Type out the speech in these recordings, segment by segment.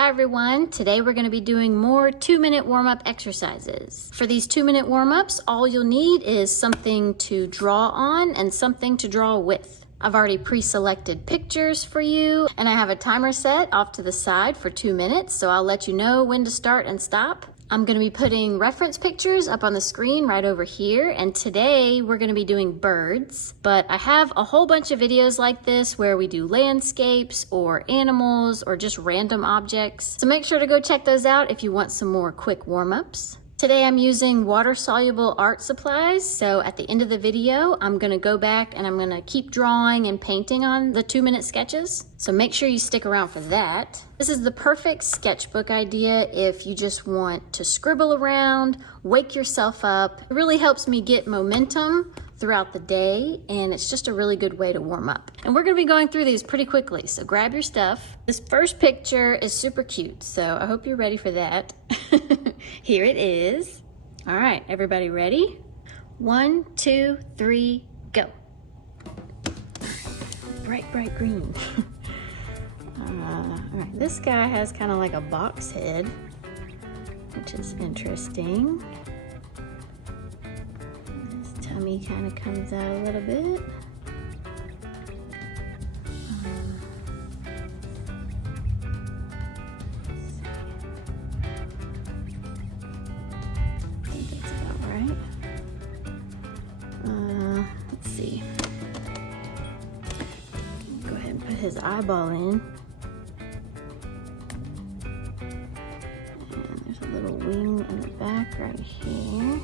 Hi everyone, today we're going to be doing more 2-minute warm-up exercises. For these 2-minute warm-ups, all you'll need is something to draw on and something to draw with. I've already pre-selected pictures for you, and I have a timer set off to the side for 2 minutes, so I'll let you know when to start and stop. I'm going to be putting reference pictures up on the screen right over here, and today we're going to be doing birds, but I have a whole bunch of videos like this where we do landscapes or animals or just random objects, so make sure to go check those out if you want some more quick warm-ups. Today I'm using water-soluble art supplies, so at the end of the video I'm going to go back and I'm going to keep drawing and painting on the 2-minute sketches, so make sure you stick around for that. This is the perfect sketchbook idea if you just want to scribble around, wake yourself up. It really helps me get momentum throughout the day, and it's just a really good way to warm up. And we're going to be going through these pretty quickly, so grab your stuff. This first picture is super cute, so I hope you're ready for that. Here it is. All right, everybody ready? 1, 2, 3, go. Bright, bright green. All right, this guy has kind of like a box head, which is interesting. His tummy kind of comes out a little bit. I think that's about right. Let's see. Go ahead and put his eyeball in. Little wing in the back right here.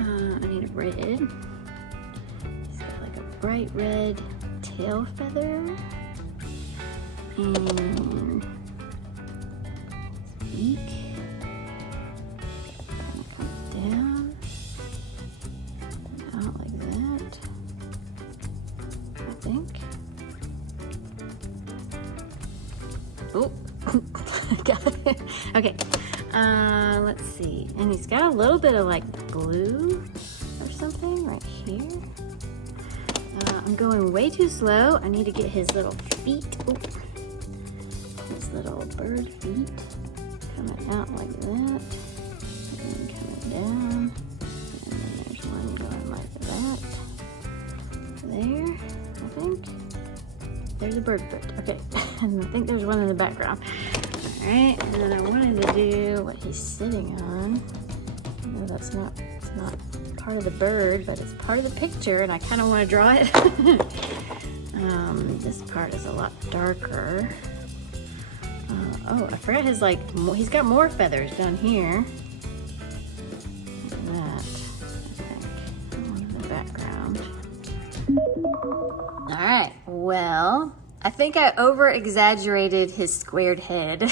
I need a red. He's got like a bright red tail feather. And his beak kind of comes down. Out like that, I think. Oh, got it. Okay. Let's see. And he's got a little bit of like glue or something right here. I'm going way too slow. I need to get his little feet. Oh, his little bird feet coming out like that. And then coming down. And then there's one going like that. There, I think. There's a bird foot. Okay. And I think there's one in the background. Alright, and then I wanted to do what he's sitting on. No, it's not part of the bird, but it's part of the picture, and I kind of want to draw it. This part is a lot darker. Oh, I forgot his he's got more feathers down here. Like that, I think, in the background. Alright, well, I think I over-exaggerated his squared head.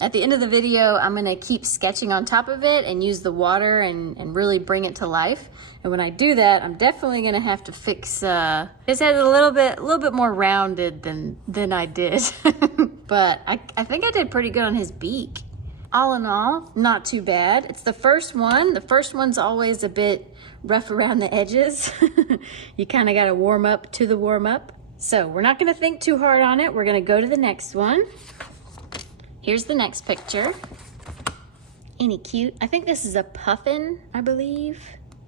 At the end of the video, I'm gonna keep sketching on top of it and use the water and really bring it to life. And when I do that, I'm definitely gonna have to fix his head a little bit more rounded than I did. But I think I did pretty good on his beak. All in all, not too bad. It's the first one. The first one's always a bit rough around the edges. You kind of gotta warm up to the warm up. So we're not gonna think too hard on it. We're gonna go to the next one. Here's the next picture. Ain't he cute? I think this is a puffin, I believe.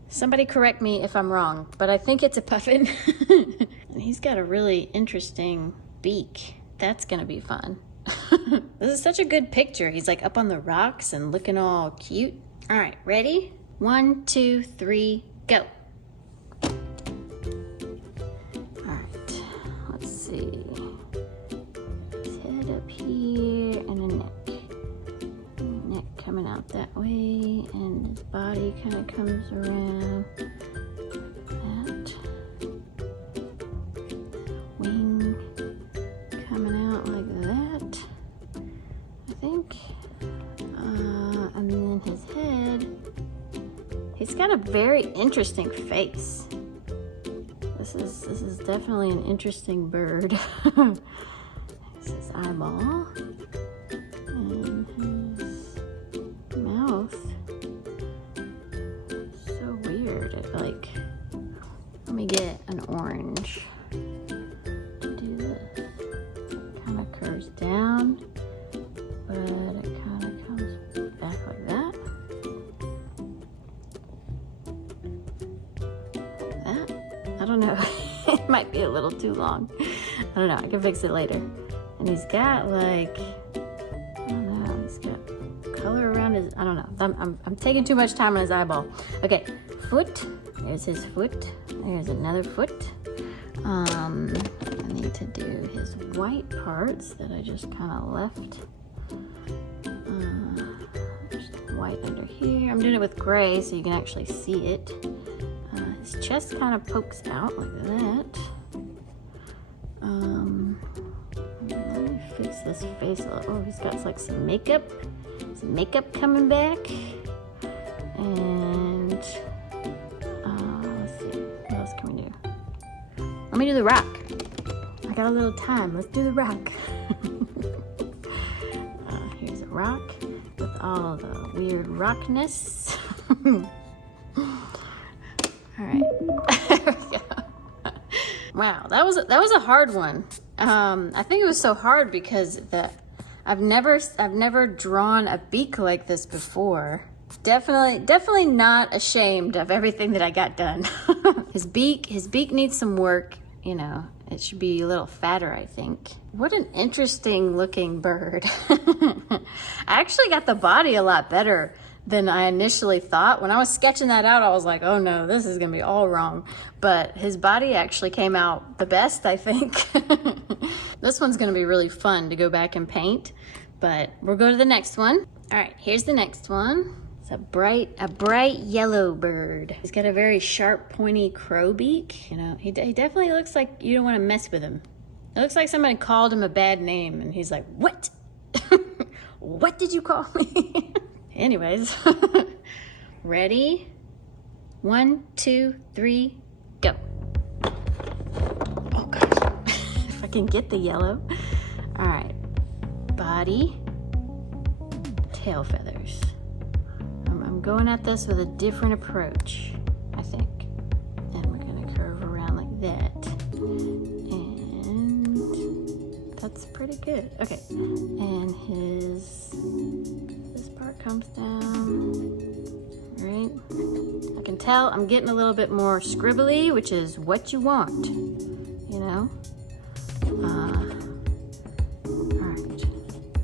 Somebody correct me if I'm wrong, but I think it's a puffin. And he's got a really interesting beak. That's gonna be fun. This is such a good picture. He's like up on the rocks and looking all cute. All right, ready? 1, 2, 3, go. His head up here and a neck. Neck coming out that way, and his body kind of comes around that. Wing coming out like that, I think. And then his head. He's got a very interesting face. This is definitely an interesting bird. This is his eyeball. And his mouth. So weird. Let me get an orange to do this. Kind of curves down I don't know. It might be a little too long. I don't know, I can fix it later. And he's got like, I don't know, he's got color around his, I don't know. I'm taking too much time on his eyeball. Okay, foot, there's his foot. There's another foot. I need to do his white parts that I just kind of left. Just white under here. I'm doing it with gray so you can actually see it. His chest kind of pokes out like that. Let me fix this face a little. Oh, he's got like some makeup. Some makeup coming back. And let's see, what else can we do? Let me do the rock. I got a little time. Let's do the rock. Here's a rock with all the weird rockness. All right. There we go. Wow, that was a hard one. I think it was so hard because I've never drawn a beak like this before. Definitely not ashamed of everything that I got done. His beak needs some work. You know, it should be a little fatter, I think. What an interesting looking bird. I actually got the body a lot better than I initially thought. When I was sketching that out, I was like, oh no, this is gonna be all wrong. But his body actually came out the best, I think. This one's gonna be really fun to go back and paint, but we'll go to the next one. All right, here's the next one. It's a bright yellow bird. He's got a very sharp, pointy crow beak. You know, he definitely looks like you don't want to mess with him. It looks like somebody called him a bad name, and he's like, what? What did you call me? Anyways, ready? 1, 2, 3, go. Oh gosh, if I can get the yellow. All right, body, tail feathers. I'm going at this with a different approach, I think. And we're gonna curve around like that. And that's pretty good. Okay, and this part comes down, right? I can tell I'm getting a little bit more scribbly, which is what you want, you know?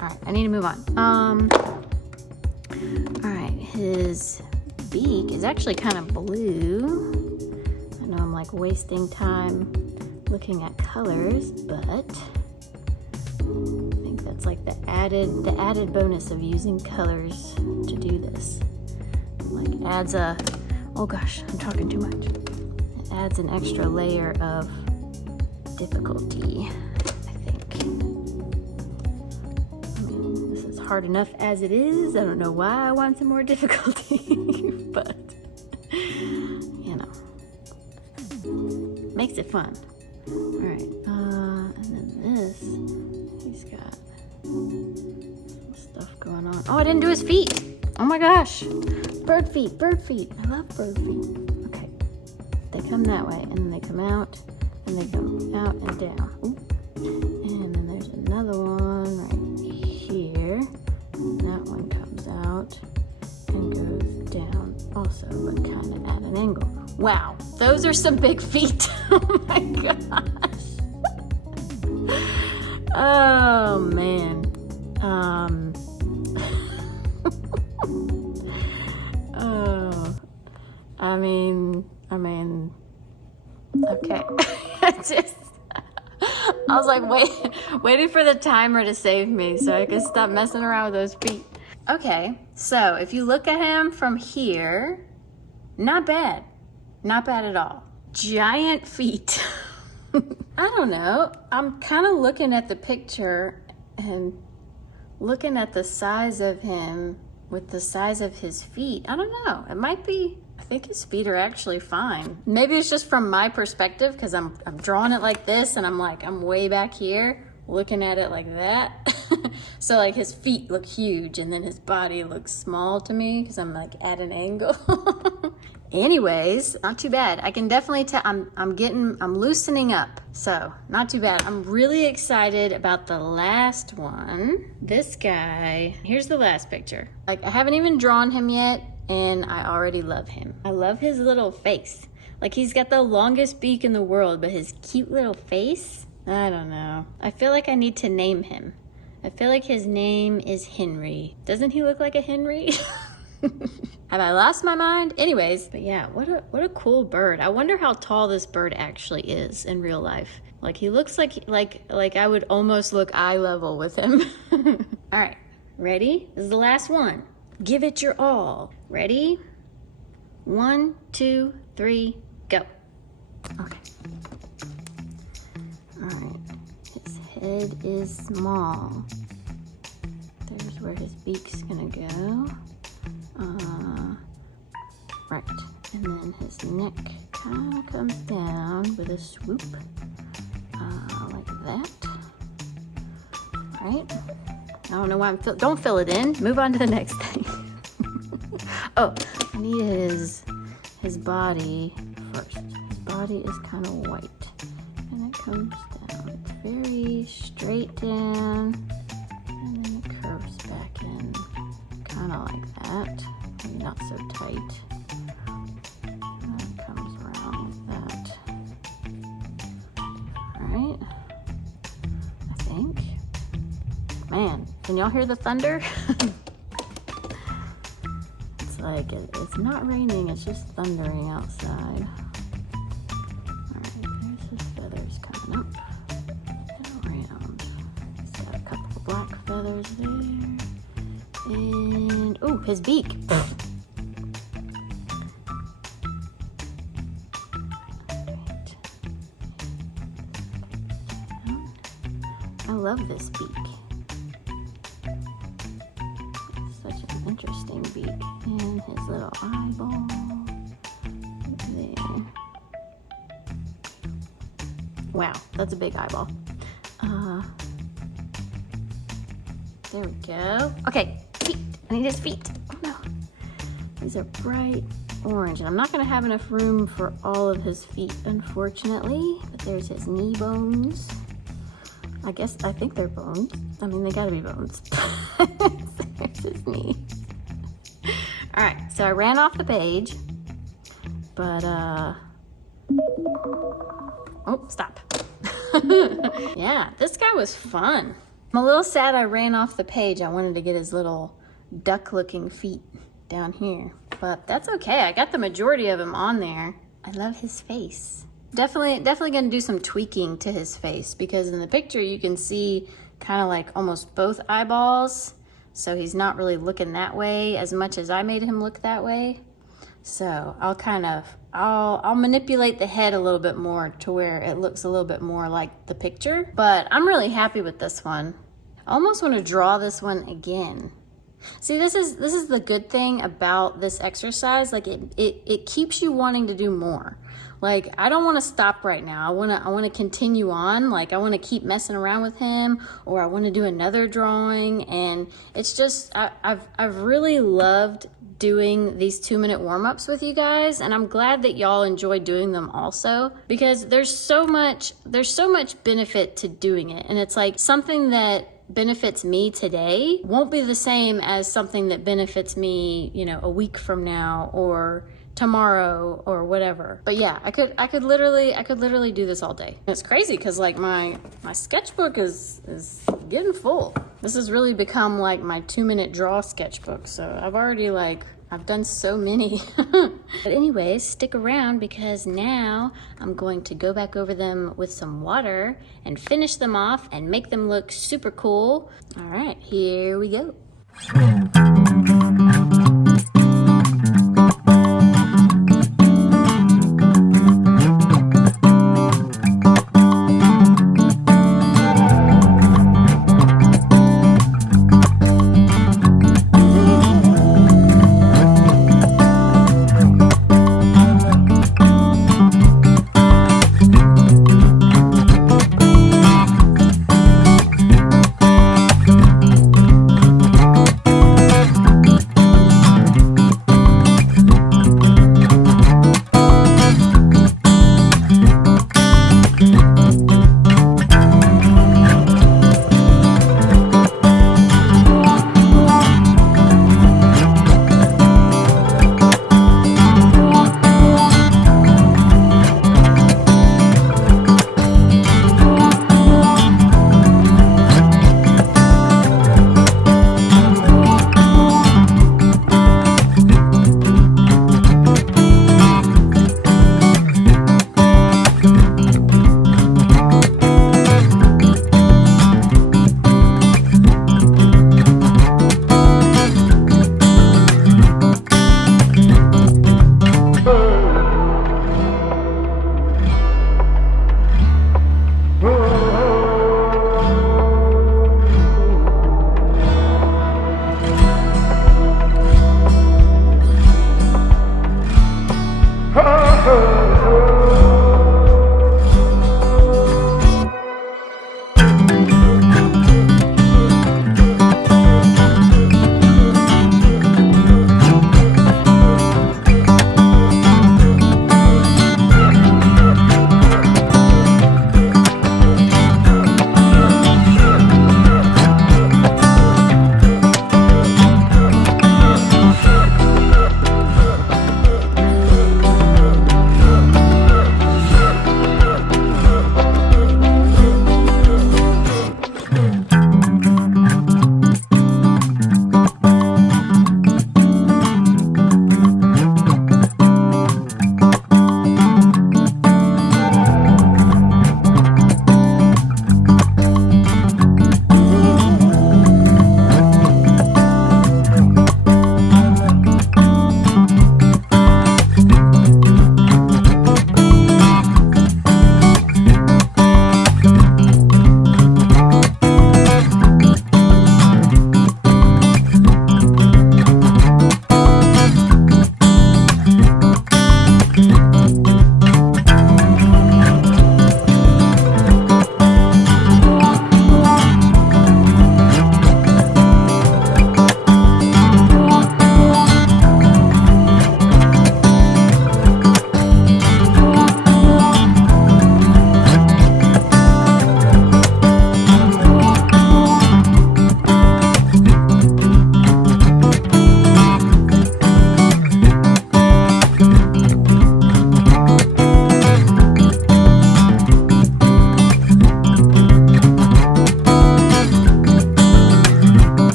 All right, I need to move on. All right, his beak is actually kind of blue. I know I'm like wasting time looking at colors, but I think that's like the added bonus of using colors to do this. Like adds a, oh gosh, I'm talking too much. It adds an extra layer of difficulty, I think. This is hard enough as it is. I don't know why I want some more difficulty, but you know, makes it fun. All right, and then this, he's got some stuff going on. Oh, I didn't do his feet. Oh my gosh, bird feet, bird feet. I love bird feet. Okay, they come that way, and then they come out, and they go out and down. Ooh. And then there's another one right here. That one comes out and goes down also, but kind of at an angle. Wow, those are some big feet. Oh my gosh. Oh man. Oh, I mean, okay. I was like, waiting for the timer to save me so I could stop messing around with those feet. Okay, so if you look at him from here, not bad. Not bad at all. Giant feet. I don't know. I'm kind of looking at the picture and looking at the size of him with the size of his feet. I don't know. It might be, I think his feet are actually fine. Maybe it's just from my perspective because I'm drawing it like this and I'm way back here looking at it like that. So like his feet look huge and then his body looks small to me because I'm like at an angle. Anyways, not too bad. I can definitely tell I'm loosening up. So not too bad. I'm really excited about the last one. This guy, here's the last picture. Like I haven't even drawn him yet and I already love him. I love his little face Like he's got the longest beak in the world, but his cute little face, I don't know. I feel like I need to name him. I feel like his name is Henry. Doesn't he look like a Henry? Have I lost my mind? Anyways, but yeah, what a cool bird. I wonder how tall this bird actually is in real life. Like he looks like I would almost look eye level with him. All right, ready? This is the last one. Give it your all. Ready? 1, 2, 3, go. Okay. All right. His head is small. There's where his beak's gonna go. Right. And then his neck kind of comes down with a swoop, like that. Right. I don't know why I'm don't fill it in. Move on to the next thing. Oh, I need his body first. His body is kind of white, and it comes down. It's very straight down, and then it curves back in, kind of like that. Maybe not so tight. And then it comes around like that. All right. I think. Man, can y'all hear the thunder? Like it's not raining, it's just thundering outside. Alright, there's his feathers coming up and around. He's got a couple of black feathers there. And oh, his beak. I love this beak. Interesting beak, and his little eyeball there. Wow, that's a big eyeball. There we go. Okay, feet. I need his feet. Oh no, these are bright orange, and I'm not gonna have enough room for all of his feet, unfortunately. But there's his knee bones. I think they're bones. I mean, they gotta be bones. There's his knee. All right, so I ran off the page, but oh, stop. Yeah, this guy was fun. I'm a little sad I ran off the page. I wanted to get his little duck-looking feet down here, but that's okay. I got the majority of him on there. I love his face. Definitely gonna do some tweaking to his face, because in the picture you can see kind of like almost both eyeballs. So he's not really looking that way as much as I made him look that way. So I'll manipulate the head a little bit more to where it looks a little bit more like the picture. But I'm really happy with this one. I almost want to draw this one again. See, this is the good thing about this exercise. Like it keeps you wanting to do more. Like, I don't want to stop right now. I want to continue on. Like, I want to keep messing around with him, or I want to do another drawing. And it's just, I've really loved doing these 2-minute warm-ups with you guys, and I'm glad that y'all enjoy doing them also, because there's so much benefit to doing it. And it's like something that benefits me today won't be the same as something that benefits me, you know, a week from now or tomorrow or whatever. But yeah, I could literally do this all day. And it's crazy because like my sketchbook is getting full. This has really become like my 2-minute draw sketchbook. So I've done so many. But anyways, stick around, because now I'm going to go back over them with some water and finish them off and make them look super cool. All right, here we go.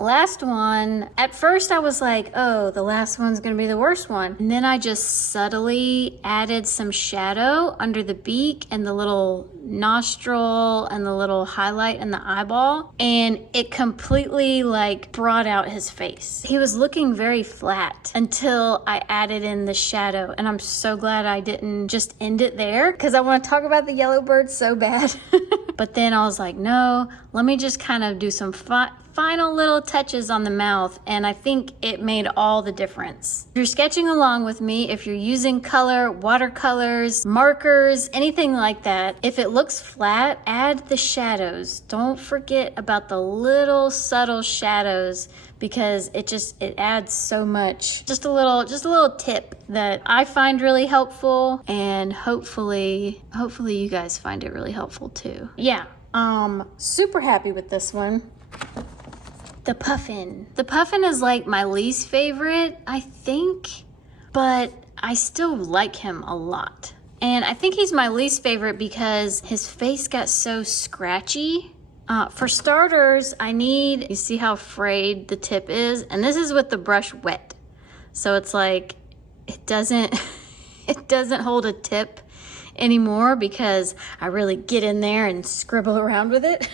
last one, at first I was like, oh, the last one's gonna be the worst one. And then I just subtly added some shadow under the beak and the little nostril and the little highlight in the eyeball. And it completely like brought out his face. He was looking very flat until I added in the shadow. And I'm so glad I didn't just end it there because I want to talk about the yellow bird so bad. But then I was like, no, let me just kind of do some final little touches on the mouth, and I think it made all the difference. If you're sketching along with me, if you're using color, watercolors, markers, anything like that, if it looks flat, add the shadows. Don't forget about the little subtle shadows because it adds so much. Just a little tip that I find really helpful, and hopefully you guys find it really helpful too. Yeah, super happy with this one. The puffin. The puffin is like my least favorite, I think, but I still like him a lot. And I think he's my least favorite because his face got so scratchy. For starters, you see how frayed the tip is? And this is with the brush wet. So it's like, it doesn't hold a tip anymore because I really get in there and scribble around with it.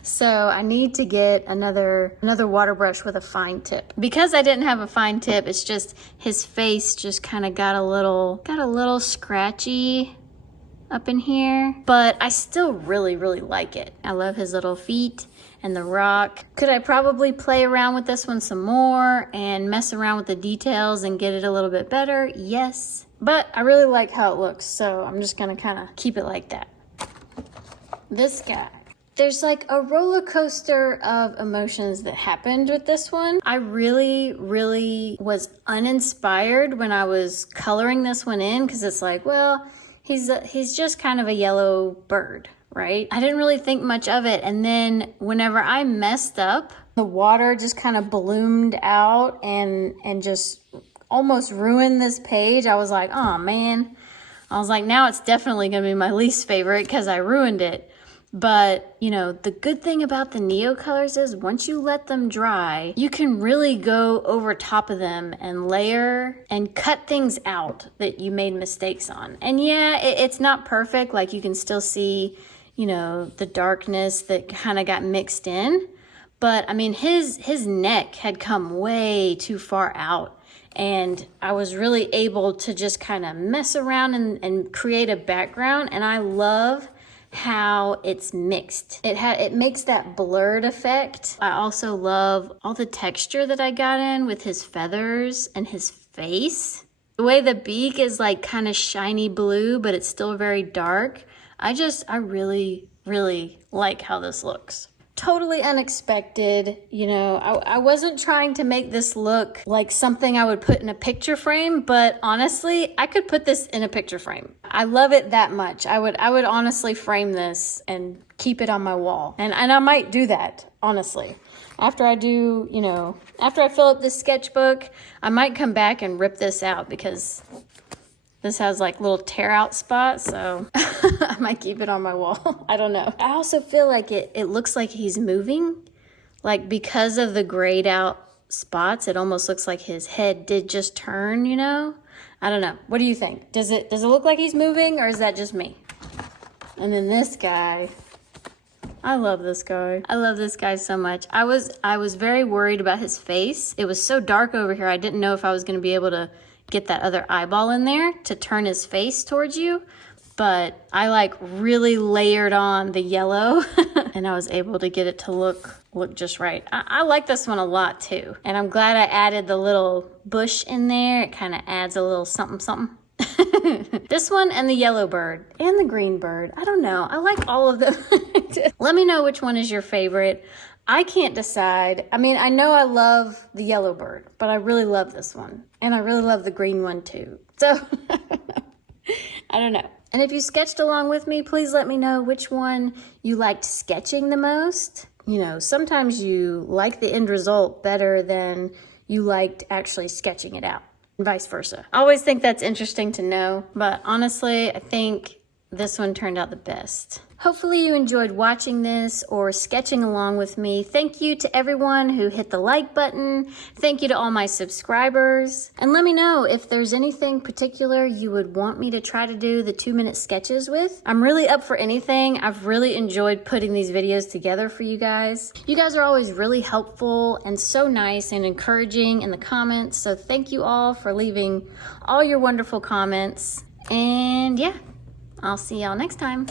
So I need to get another water brush with a fine tip. Because I didn't have a fine tip, it's just his face just kind of got a little scratchy up in here, but I still really like it. I love his little feet and the rock. Could I probably play around with this one some more and mess around with the details and get it a little bit better? Yes. But I really like how it looks, so I'm just gonna kind of keep it like that. This guy. There's like a roller coaster of emotions that happened with this one. I really was uninspired when I was coloring this one in because it's like, well, he's just kind of a yellow bird, right? I didn't really think much of it, and then whenever I messed up, the water just kind of ballooned out and just almost ruined this page. I was like, oh man. I was like, now it's definitely gonna be my least favorite because I ruined it. But, you know, the good thing about the Neocolors is once you let them dry, you can really go over top of them and layer and cut things out that you made mistakes on. And yeah, it's not perfect. Like you can still see, you know, the darkness that kind of got mixed in. But I mean, his neck had come way too far out. And I was really able to just kind of mess around and create a background. And I love how it's mixed. It makes that blurred effect. I also love all the texture that I got in with his feathers and his face. The way the beak is like kind of shiny blue, but it's still very dark. I really like how this looks. Totally unexpected, you know, I wasn't trying to make this look like something I would put in a picture frame, but honestly, I could put this in a picture frame. I love it that much. I would honestly frame this and keep it on my wall. And I might do that, honestly. After I do, you know, after I fill up this sketchbook, I might come back and rip this out because this has like little tear out spots, so I might keep it on my wall. I don't know. I also feel like it looks like he's moving. Like because of the grayed out spots, it almost looks like his head did just turn, you know? I don't know. What do you think? Does it look like he's moving or is that just me? And then this guy. I love this guy. I love this guy so much. I was very worried about his face. It was so dark over here. I didn't know if I was going to be able to get that other eyeball in there to turn his face towards you, but I like really layered on the yellow and I was able to get it to look just right. I like this one a lot too, and I'm glad I added the little bush in there. It kind of adds a little something. This one and the yellow bird and the green bird, I don't know, I like all of them. Let me know which one is your favorite. I can't decide. I mean, I know I love the yellow bird, but I really love this one. And I really love the green one too. So, I don't know. And if you sketched along with me, please let me know which one you liked sketching the most. You know, sometimes you like the end result better than you liked actually sketching it out, and vice versa. I always think that's interesting to know, but honestly, I think this one turned out the best. Hopefully you enjoyed watching this or sketching along with me. Thank you to everyone who hit the like button. Thank you to all my subscribers. And let me know if there's anything particular you would want me to try to do the 2-minute sketches with. I'm really up for anything. I've really enjoyed putting these videos together for you guys. You guys are always really helpful and so nice and encouraging in the comments. So thank you all for leaving all your wonderful comments. And yeah, I'll see y'all next time.